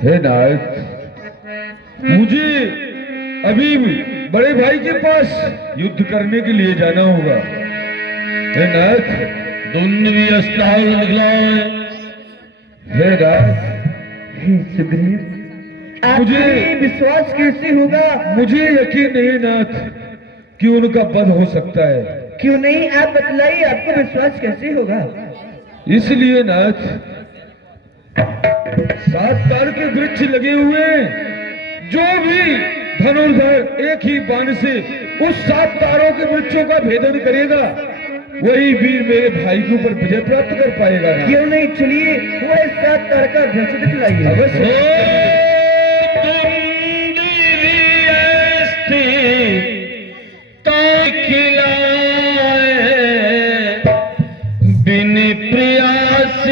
हे नाथ, मुझे अभी बड़े भाई के पास युद्ध करने के लिए जाना होगा। हे नाथ, दुंदवी अस्ताल निकला है। हे नाथ, हे सुग्रीव, मुझे विश्वास कैसे होगा? मुझे यकीन नहीं नाथ कि उनका वध हो सकता है। क्यों नहीं, आप बतलाइए, आपको विश्वास कैसे होगा? इसलिए नाथ, 7 तार के वृक्ष लगे हुए हैं। जो भी धनुर्धर एक ही बाण से उस 7 तारों के वृक्षों का भेदन करेगा, वही वीर मेरे भाई के ऊपर विजय प्राप्त कर पाएगा। क्यों नहीं, चलिए वो 7 तार का वृक्ष दिखलाइए। अवश्य। बिन प्रयास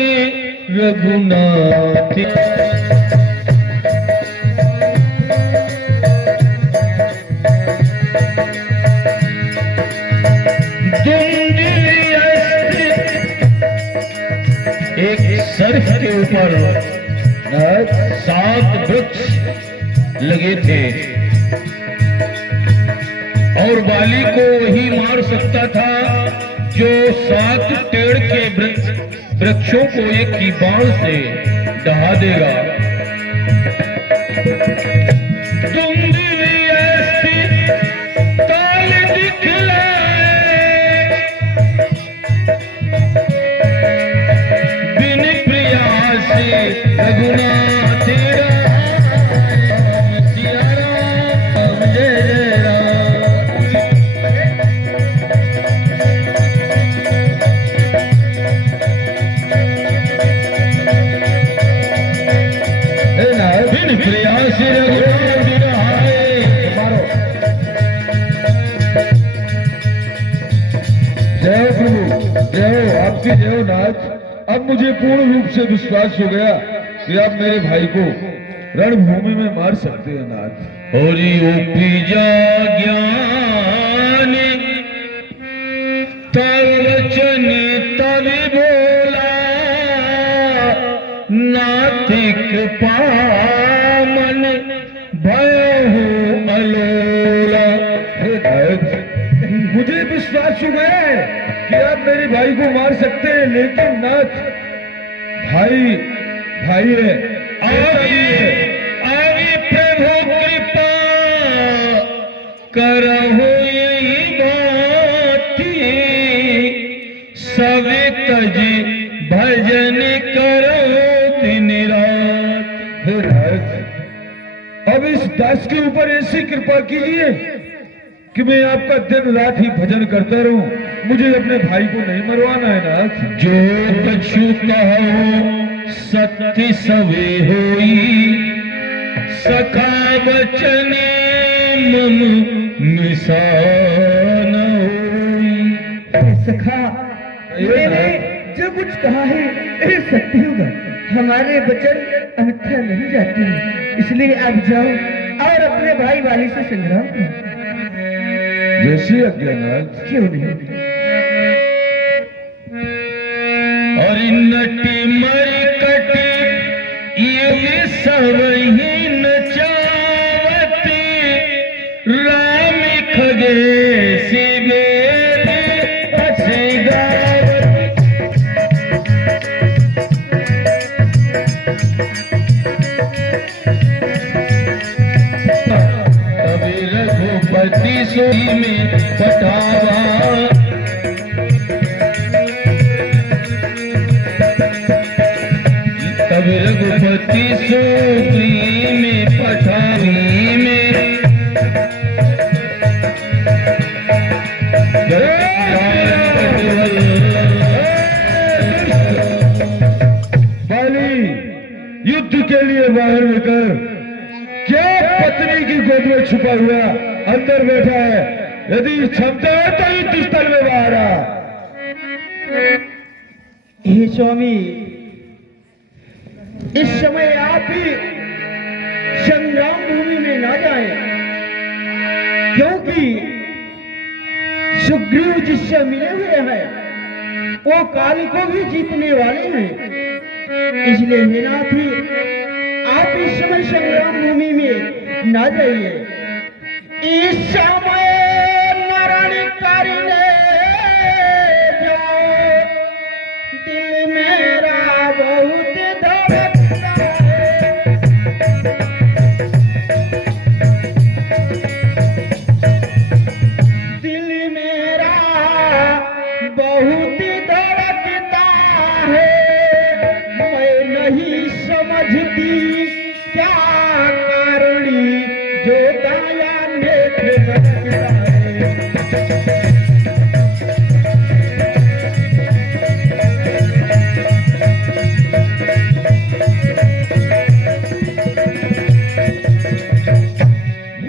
रघुनाथ एक सर्फ के ऊपर 7 वृक्ष लगे थे और बाली को वही मार सकता था जो 7 टेढ़ के वृक्षों को एक ही बाण से ढहा देगा। धुंधली ऐसी ताल दिखलाए, बिन प्रयास रघुनाथ राम, सिया राम जय जय राम। बिन प्रयास रघुनाथ रहाए। जय प्रभु, जय हो, आपकी जय हो नाथ। अब मुझे पूर्ण रूप से विश्वास हो गया कि आप मेरे भाई को रणभूमि में मार सकते हैं नाथ। हरि उपजा ज्ञान तव वचन तव बोला, नाथिक पामन भयहु अलोला। हे नाथ, मुझे विश्वास हो गया है कि आप मेरे भाई को मार सकते हैं, लेकिन नाथ, भाई भाई है, ऐसा भी है। आगे प्रभु कृपा करहु यही बाती, सब तज भजन करो दिन रात। हे नाथ, अब इस दास के ऊपर ऐसी कृपा कीजिए कि मैं आपका दिन रात ही भजन करता रहूं। मुझे अपने भाई को नहीं मरवाना है नाथ। जो कछु कहो सत्य सवे होई, सखा वचन मम मिसान होई। सखा, मैंने जो कुछ कहा है ये सत्य होगा। हमारे वचन अन्यथा नहीं जाते हैं, इसलिए आप जाओ और अपने भाई वाली से संग्राम करो। जैसी अज्ञानाथ। क्यों नहीं? और नटी मरकट ये सब ही नचावती, राम खगे शिवेर हसी गावत। कभी रघुपति सोई में पठावा, कभी रघुपति सोई में पठावी में, बाली युद्ध के लिए बाहर निकल। क्या पत्नी की गोद में छुपा हुआ अंदर बैठा है? यदि क्षमता है तो युद्ध स्थल में बाहर आ। हे स्वामी, इस समय आप ही संग्राम भूमि में ना जाएं, क्योंकि सुग्रीव जिससे मिले हुए हैं वो काल को भी जीतने वाले हैं। इसलिए हे नाथ आप इस समय संग्राम भूमि में ना जाइए। इस समय मरण करने जाओ, दिल मेरा बहुत धड़कता है। दिल मेरा बहुत धड़कता है, मैं नहीं समझती क्या कारणी जो दाया नेत्र भटकता है।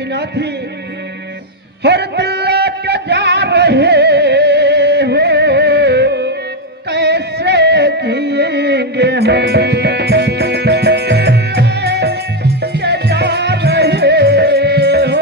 नाथी हर दिल के जा रहे हो, कैसे जिएंगे हम। के जा रहे हो,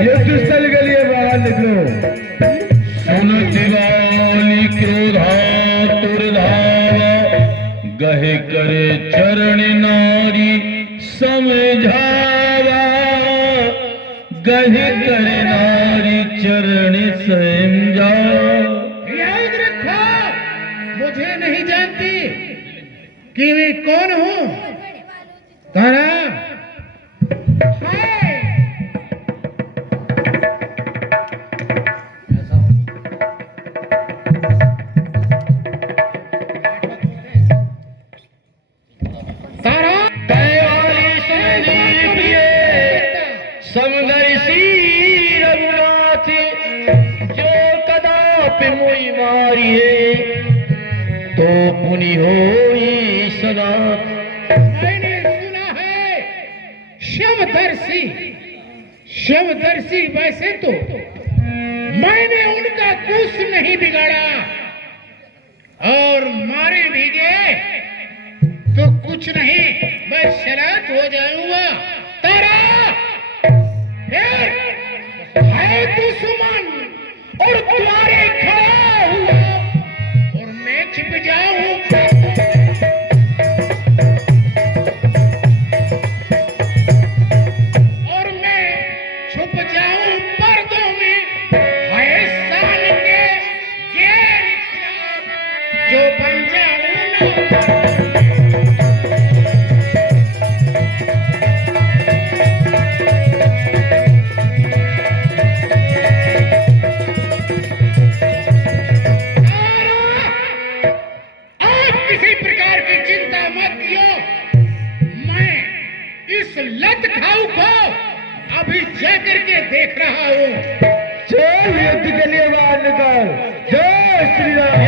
युद्ध स्थल के लिए बाहर निकलो। सुनत वाली क्रोधातुर धावा, गहे करे चरण नारी समझावा। गहे करे नारी चरण समझा। याद रखो, मुझे नहीं जानती कि मैं कौन हूँ। तारा समदर्शी रघुनाथ, जो कदापि मोई मारी है, तो पुनि होई सदा। मैंने सुना है शवदर्शी, शवदर्शी वैसे तो मैंने उनका कुछ नहीं बिगाड़ा, और मारे भी गए तो कुछ नहीं, मैं शराब हो जाऊंगा। तारा है दुश्मन और तुम्हारे खड़ा हुआ, और मैं छिप जाऊं। और मैं छुप जाऊं पर्दों में, है शान के गैर खिलाफ जो बन जाऊं ना। लत खाऊ को अभी जाकर के देख रहा हूँ। चल युद्ध के लिए बाहर निकल। जय श्री राम।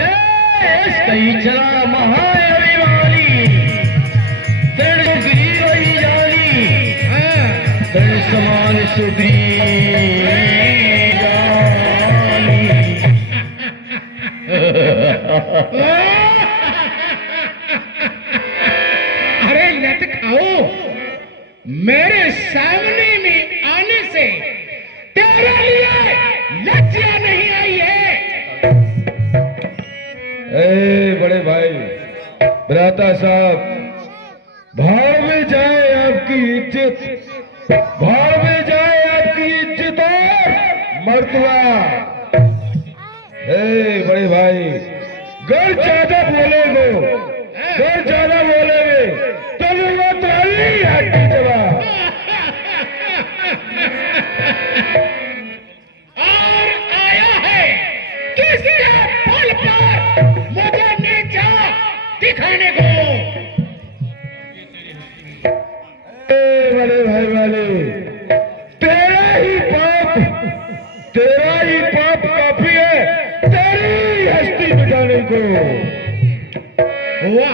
कई चला महाअभिमानी, दृढ़ सुग्रीव ही जानी। दृढ़ समान सुग्रीव जानी। ए बड़े भाई भ्राता साहब, भाव में जाए आपकी इज्जत, भाव में जाए आपकी इज्जत और मर्तबा। ए बड़े भाई, घर ज्यादा बोलेगो, घर ज्यादा बोलेगे तो वो तुम्हारी हड्डी जवाब। और आया है किसके बल पर मुझे नीचा दिखाने को। बड़े भाई वाले, तेरा ही पाप काफी है तेरी हस्ती मिटाने को। हुआ,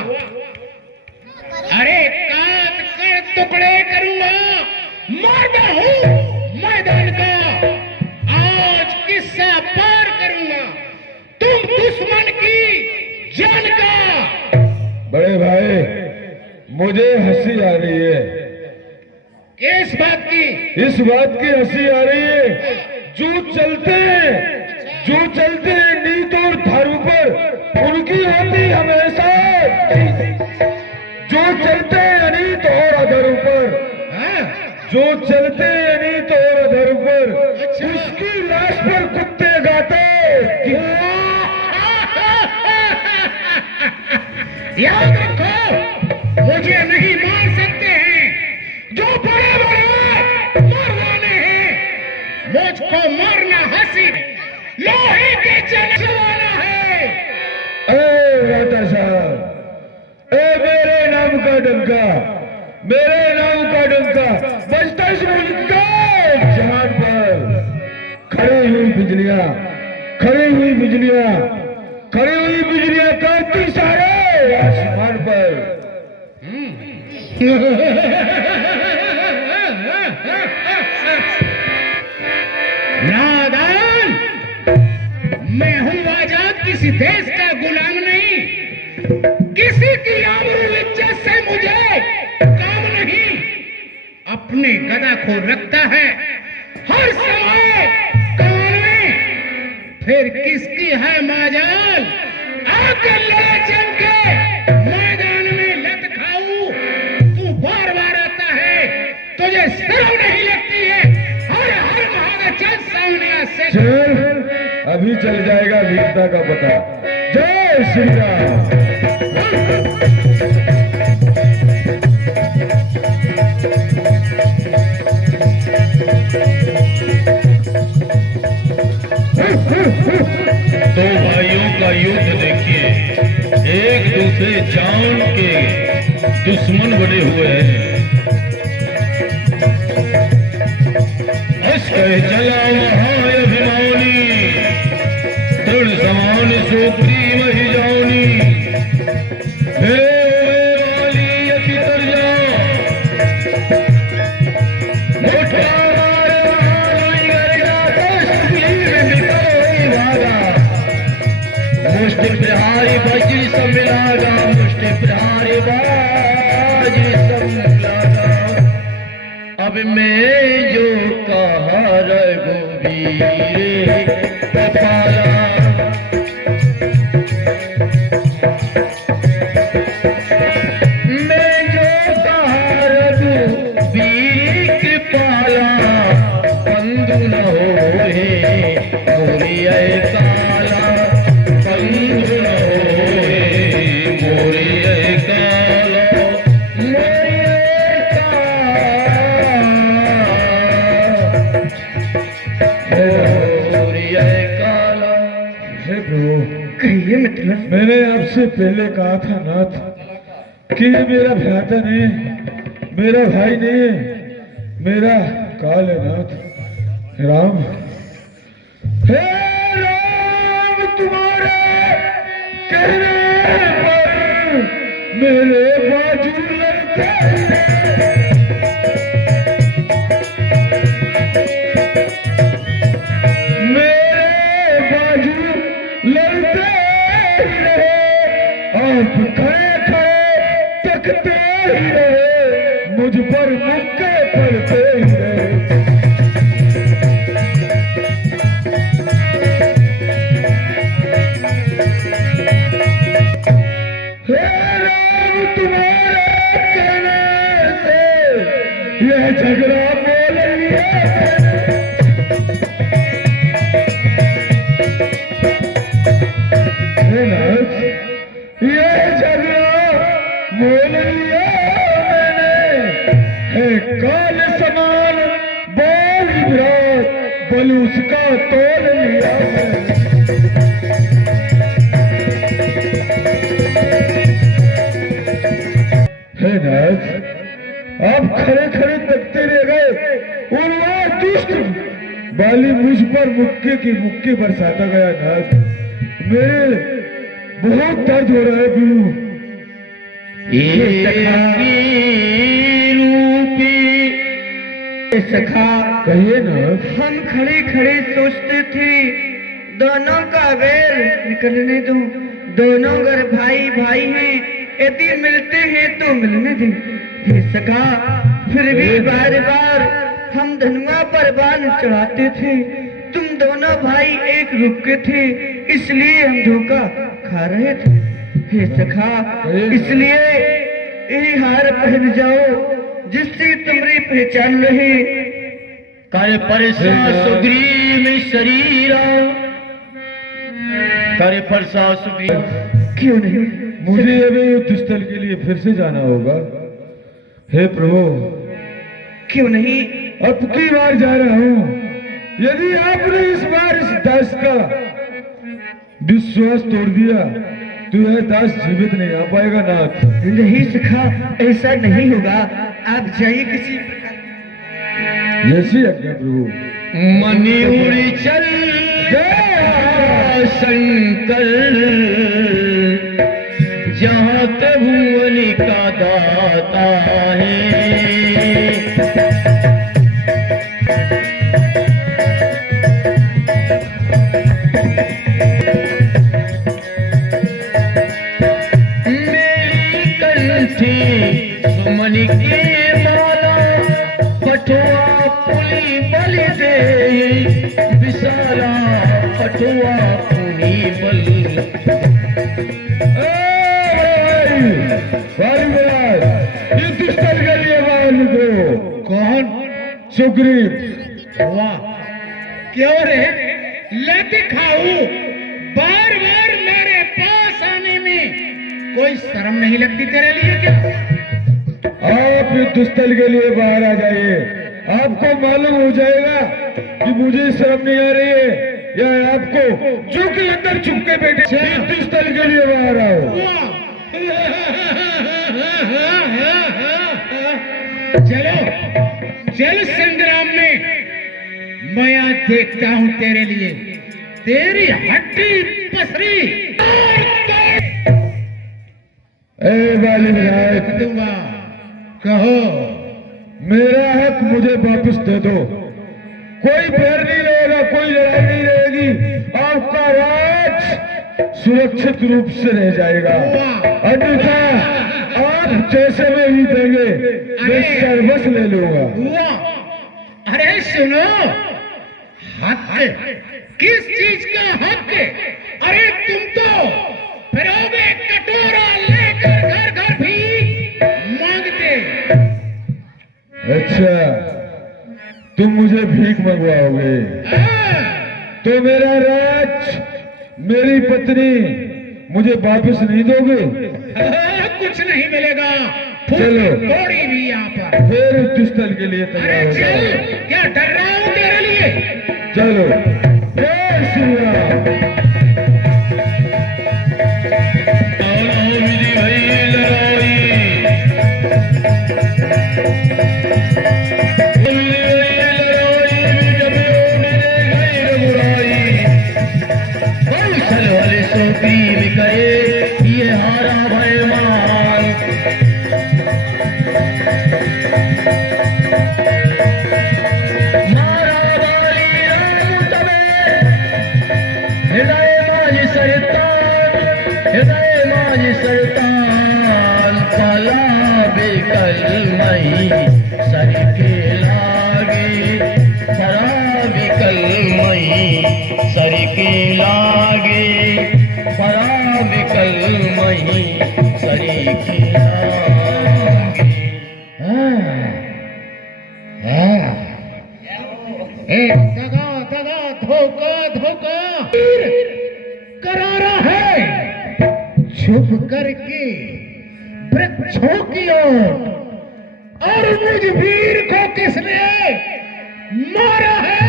अरे काट कर टुकड़े करूंगा, मर्द हूं मैदान का, आज किस्सा पार करूंगा तुम दुश्मन की जान का। बड़े भाई, मुझे हंसी आ रही है, किस बात की? इस बात की हंसी आ रही है जो चलते हैं नीत और धर्म पर, उनकी होती हमेशा, जो चलते हैं अनीत और अधर्म पर, हाँ? जो चलते हैं अनीत और अधर्म पर, उसकी लाश पर कुत्ते गाते याद रखो, मुझे नहीं मार सकते हैं जो बड़े बड़े मरवाने हैं, मुझको मारना हंसी लोहे के चलाना है। ए राता साहब, ए मेरे नाम का डंका, मेरे नाम का डंका बजता इस मुल्क के जहान पर। खड़ी हुई बिजलियां करती सारे आसमान पर। नादान, मैं हूं आजाद, किसी देश का गुलाम नहीं, किसी की आबरू इज्जत से मुझे काम नहीं। अपने गदा को रखता है हर समय कान में, फिर किसकी है माजाल आकर लड़े जम के मैदान में लत खाऊं। तू बार बार आता है, तुझे शर्म नहीं लगती है? हर हर महाराज चल सामने आ से। चल, अभी चल जाएगा वीरता का पता। जय श्री राम। दो भाइयों का युद्ध देखिए, एक दूसरे जान के दुश्मन बने हुए हैं। कह चला महाअभिमानी, दृढ़ समान सुप्रीम ही जानी, वाली अति तरजा, मुष्टि प्रहारी बाजी सब मिलागा, मुष्टि प्रहारी बाजी सब मिलागा। अब मैं जो कहा रघुवीर कृपाला, मैं जो कहा रघुवीर कृपाला, बंधु न होए मोरी काला, बंधु न होए मोरी काला, कहिए मतलब? मैंने आपसे पहले कहा था नाथ कि ये मेरा भ्राता नहीं है, मेरा भाई नहीं है, मेरा काल है नाथ। राम, हे राम, तुम्हारे कहने पर मेरे बाजू लड़ते आप खड़े खड़े तकते ही रहे, मुझ पर मुक्के पड़ते ही रहे। उसका तोल लिया मैंने। हे नाथ, आप खड़े खड़े तकते रह गए और वह दुष्ट बाली मुझ पर मुक्के की मुक्के बरसाता गया। नाथ, मेरे बहुत दर्द हो रहा है गुरु। सखा, कहिए ना। हम खड़े खड़े सोचते थे दोनों का वैर निकलने दो, दोनों घर भाई भाई हैं, यदि मिलते हैं तो मिलने दे। हे सखा, फिर भी बार बार हम धनुआ पर बाण चढ़ाते थे, तुम दोनों भाई एक रूप के थे, इसलिए हम धोखा खा रहे थे। हे सखा, इसलिए यही हार पहन जाओ जिससे तुम्हारी पहचान रहे। कर परसा सुग्रीव शरीरा, कर परसा सुग्रीव। क्यों नहीं? मुझे अभी युद्ध स्थल के लिए फिर से जाना होगा। हे प्रभु, क्यों नहीं? अब की बार जा रहा हूँ। यदि आपने इस बार इस दास का विश्वास तोड़ दिया तो यह दास जीवित नहीं आ पाएगा। नाथ, नहीं सखा, ऐसा नहीं होगा, आप जाइए किसी प्रकार। जैसी आज्ञा प्रभु। मनी उड़ी चल शंकर, जहाँ ते भुवन का दाता है। मेरी कंठी सुमन की माला, पठुआ पुली बलि दे, विशाला पठुआ पुली बल। युद्ध स्थल के लिए बाहर निकलो। कौन? सुग्रीव। वाह, क्यों रे? ले दिखाऊं, बार बार मेरे पास आने में कोई शर्म नहीं लगती तेरे लिए क्या? आप युद्ध स्थल के लिए बाहर आ जाइए, आपको मालूम हो जाएगा कि मुझे शर्म नहीं आ रही है या आपको जो कि अंदर छुप के बैठे। युद्ध स्थल के लिए बाहर आओ। चलो, जल संग्राम में मैं आज देखता हूं तेरे लिए, तेरी हड्डी पसरी ए बाली विधायक, दूंगा। कहो। मेरा हक मुझे वापस दे दो। कोई बैर नहीं रहेगा, कोई लड़ाई नहीं रहेगी, आपका राज सुरक्षित रूप से रह जाएगा। अन्यथा आप जैसे में ही देंगे मैं सर्वस ले लूंगा। वाह, अरे सुनो, हक, किस चीज का हक? अरे तुम तो फिरोगे कटोरा लेकर घर घर भी मांगते। अच्छा, तुम मुझे भीख मंगवाओगे तो मेरा राज, मेरी पत्नी मुझे वापस नहीं दोगे? कुछ नहीं मिलेगा, चलो। थोड़ी भी यहाँ पर। फिर युद्ध स्थल के लिए अरे तैयार हो चल, जाओ। क्या डर रहा हूँ तेरे लिए? चलो। जय श्री राम। ये हारा भय मान, मारा बाली राम तबे, हृदय माज सरतान, हृदय माज सरतान, पला बिकल मई सर के लागे, परा बिकल मई सर के लागे, परा बिकल मई सरी के लागे। दगा दगा, धोखा धोखा करारा है, छुप करके वृक्षों की ओर, और मुझ वीर को किसने मारा है?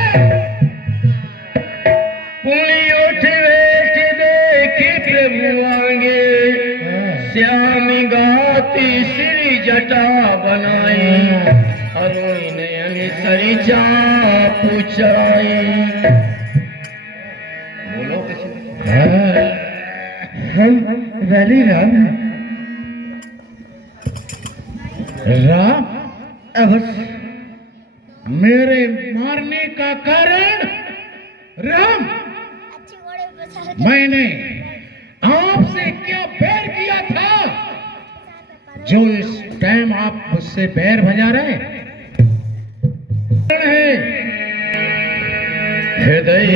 जटा बनाई अरुणी नयन सरिचा पूछाई। बोलो हम वाली राम हैं। राम अवश्य। मेरे मारने का कारण? राम, मैंने आपसे क्या बैर किया था जो इस टाइम आप मुझसे बैर भजा रहे हैं? हृदय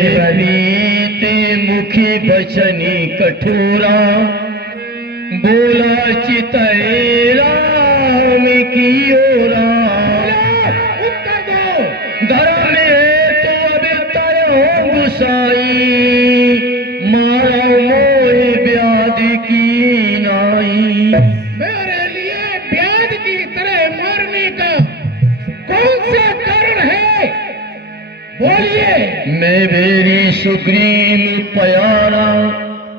ते मुखी बचनी कठोरा बोला चितय राम की ओरा। उत्तर दो। धर्म में तो अब तरह गुसाई मारा मोह व्याध की नाई। मेरे लिए व्याध की तरह मारने का कौन सा कारण है? बोलिए। मैं मेरी सुग्रीव प्यारा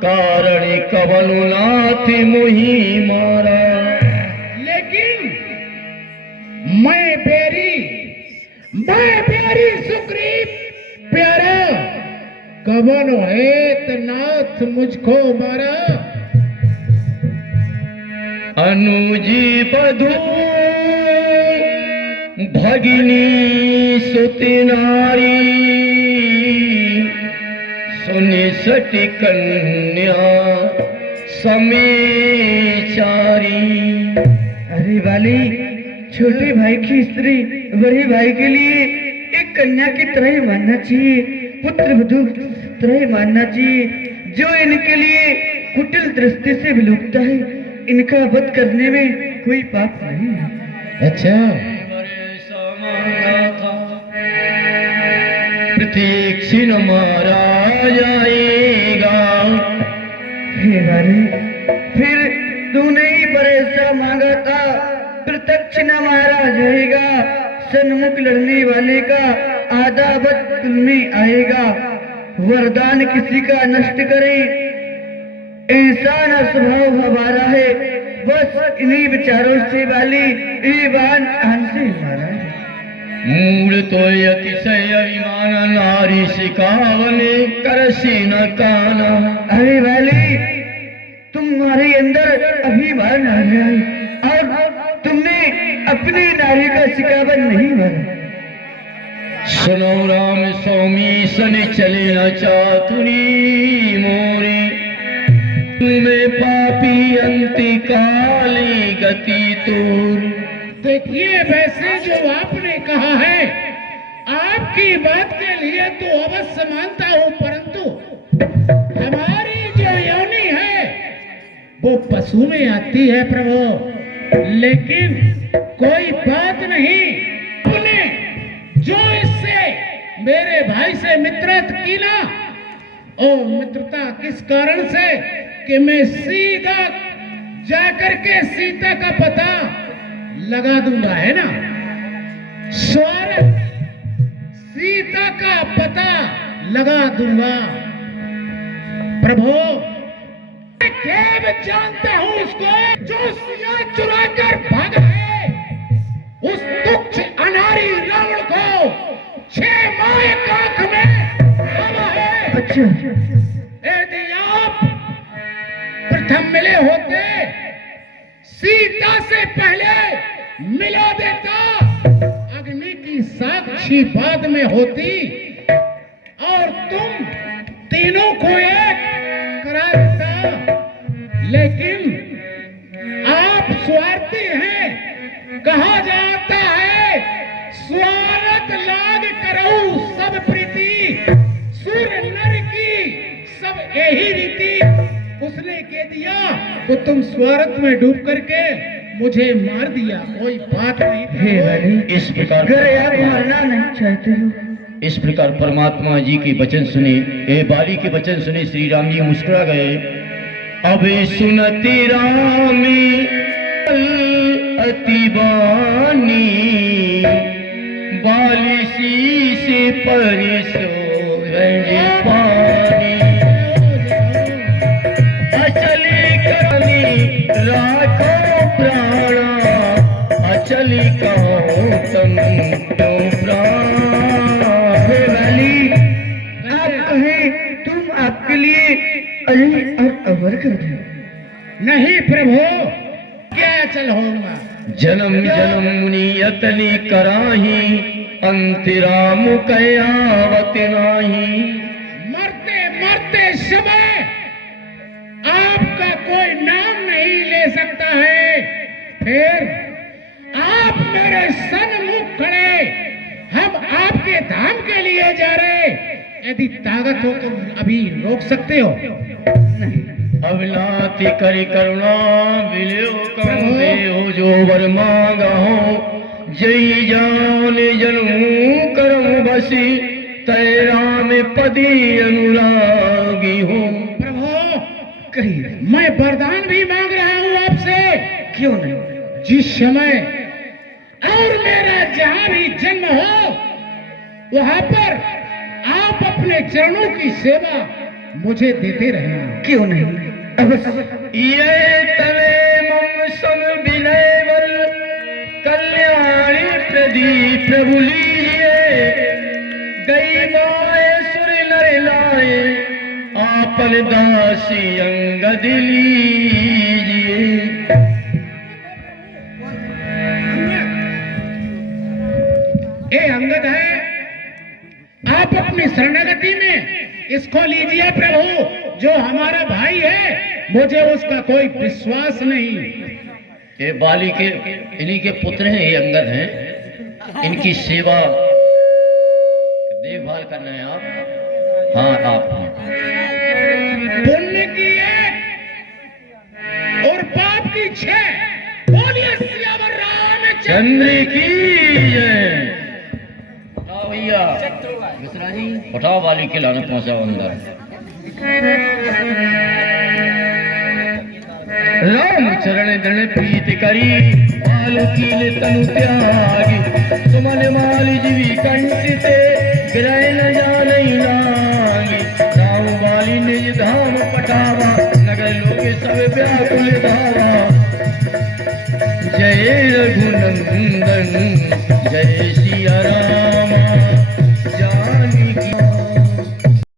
कारण कवनु नाथ मोही मारा। लेकिन मैं बेरी सुग्रीव प्यारा कवन हेत नाथ मुझको मारा। अनुजी बधू भगिनी सुति नारी सुनि सटी कन्या समेचारी। अरे वाली, छोटे भाई की स्त्री बड़े भाई के लिए एक कन्या की तरह मानना चाहिए, पुत्र वधू की तरह मानना चाहिए। जो इनके लिए कुटिल दृष्टि से विलुप्त है, इनका वध करने में कोई पाप नहीं है। अच्छा, प्रतीक्षिण मारा जाएगा। हे वाली, फिर तूने ही परेशा मांगा था, प्रत्यक्ष न मारा जाएगा। सन्मुख लड़ने वाले का आधा वध कुल में आएगा। वरदान किसी का नष्ट करे, ऐसा न स्वभाव हमारा है। बस इन्हीं विचारों से वाली ईवान हमसे मारा है। मूल तो अतिशय अभिमान नारी सिकावने करसी न काना। अरे वाली, तुम्हारे अंदर अभिमान आ गया है और तुमने अपनी नारी का सिकावन नहीं मारा। सुनो राम स्वामी सन चले न चातुरी मोरी तुम्हें पापी अंति काली गति तोर। देखिए, वैसे जो आपने कहा है, आपकी बात के लिए तो अवश्य मानता हूं, परंतु हमारी जो योनि है वो पशु में आती है प्रभु। लेकिन कोई बात नहीं, आपने जो इससे मेरे भाई से मित्रता की ना, और मित्रता किस कारण से कि मैं सीधा जाकर के सीता का पता लगा दूंगा, है ना? स्वार्थ सीता का पता लगा दूंगा। प्रभु, मैं केवल जानता हूं उसको जो सिया चुरा कर भागा है। उस तुच्छ अनारी रावण को 6 माह आंख में बाबा है। अच्छा, यदि आप प्रथम मिले होते, सीता से पहले मिला देता, अग्नि की साक्षी बाद में होती और तुम तीनों को एक करा देता। लेकिन आप स्वार्थी हैं। कहा जाता है स्वार्थ लाग करऊ सब प्रीति, सुर नर की सब यही रीति। उसने कह दिया तो तुम स्वार्थ में डूब करके मुझे मार दिया, कोई बात नहीं। हे वाली, इस प्रकार अगर आप मरना नहीं चाहते हो, इस प्रकार परमात्मा जी के वचन सुने, ए बाली के वचन सुने श्री राम जी मुस्कुरा गए। अबे सुनती रामी अति बानी बालिशी से परिसो पानी अचली करनी राखो प्राणा अरे अब अवर कर दो। नहीं प्रभु, क्या चल होगा। जन्म जन्म मुनियतनी कराही, अंतराम कयावत नाही। मरते मरते समय आपका कोई नाम नहीं ले सकता है, फिर आप मेरे सन्मुख खड़े, हम आपके धाम के लिए जा रहे, यदि ताकत हो तो अभी रोक सकते हो। अविनाति कर करुणा विलो कम देहो, जो वर मांगा हो जय जान जनू करम बसी, तेरा में पदी अनुरागी हो। प्रभु कहिए। मैं वरदान भी मांग रहा हूँ आपसे, क्यों नहीं? जिस समय और मेरा जहां भी जन्म हो, वहां पर आप अपने चरणों की सेवा मुझे देते रहना। क्यों नहीं? अवश्य। ये तले मम सम विनयवर, कल्याणी प्रदीप प्रभु लीजिए, गई माए सुर नर लाए, आपन दासी अंगद लीजिए। ये अंगद है, आप अपनी शरणागति में इसको लीजिए प्रभु। जो हमारा भाई है, मुझे उसका कोई विश्वास नहीं। ये बाली के इन्हीं के पुत्र हैं, ये अंगद हैं। इनकी सेवा देखभाल करना है आप। हाँ आप पुण्य की एक और पाप की 6। बोलिए सियावर रामचंद्र की जय। उठाओ भैया, मिश्रा जी उठाओ, बाली के लाना पहुंचाओ अंदर। राम चरण धन प्रीत करी, बाल कीन तनु त्यागी, सुमन माल जीवी कंठिते, गिरह न जानई लागी। राम बाली निज धाम पठावा, नगर लोग सब व्याकुल धावा। जय रघुनंदन जय सिया राम।